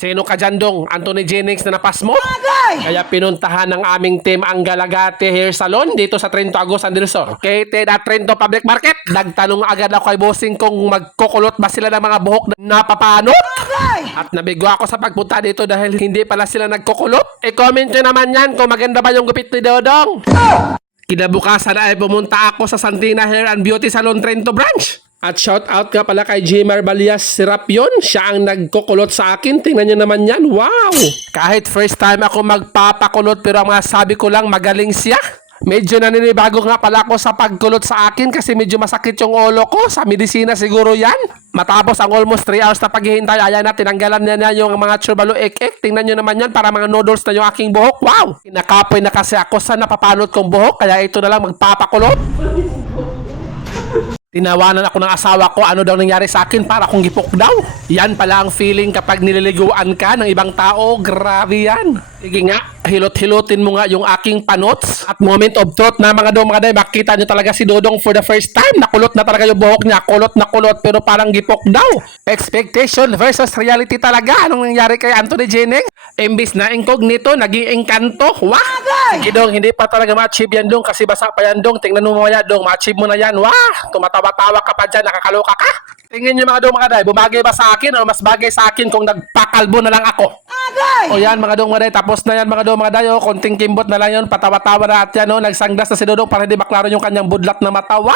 Sino ka dyan, Dong? Anthony Jennings na napas mo? Kaya pinuntahan ng aming team ang Galagate Hair Salon dito sa Trento Agos Anderson. Located at Trento Public Market. Nagtanong agad ako kay bossing kung magkukulot ba sila ng mga buhok na napapanot. At nabigo ako sa pagpunta dito dahil hindi pala sila nagkukulot. I-comment nyo naman yan kung maganda ba yung gupit ni Dodong. Kinabukasan ay pumunta ako sa Santina Hair and Beauty Salon Trento Branch. At shout out nga pala kay Jimar Balias Serapion. Siya ang nagkukulot sa akin. Tingnan nyo naman yan. Wow! Kahit first time ako magpapakulot pero ang masabi ko lang magaling siya. Medyo naninibago nga pala ako sa pagkulot sa akin kasi medyo masakit yung ulo ko. Sa medisina siguro yan. Matapos ang almost 3 hours na paghihintay, ayan na, tinanggalan niya yung mga chubalo ek-ek. Tingnan nyo naman yan, para mga noodles na yung aking buhok. Wow! Kinakapoy na kasi ako sa napapalot kong buhok, kaya ito na lang magpapakulot. Tinawanan ako ng asawa ko, ano daw nangyari sa akin para akong gipok daw. Yan pala ang feeling kapag nililiguan ka ng ibang tao. Grabe yan. Sige nga, hilot-hilotin mo nga yung aking panots. At moment of truth na mga day, makita nyo talaga si Dodong for the first time. Nakulot na talaga yung buhok niya. Kulot na kulot pero parang gipok daw. Expectation versus reality talaga. Anong nangyari kay Anthony Jennings? Imbis na incognito, naging engkanto. Wah! Sige Dong, hindi pa talaga ma-achieve yan Dong kasi basa pa yan Dong. Tingnan mo maya Dong, ma-achieve mo na yan. Wah! Tumatawa-tawa ka pa dyan, nakakaloka ka. Tingin nyo mga Dong mga day, bumagay ba sa akin o mas bagay sa akin kung nagpakalbo na lang ako? O yan mga Dong mga day, tapos na yan mga Dong mga day, o konting kimbot na lang yun, patawa-tawa na at yan o, nagsanggas na si Dodong para hindi maklaro yung kanyang budlat na matawa.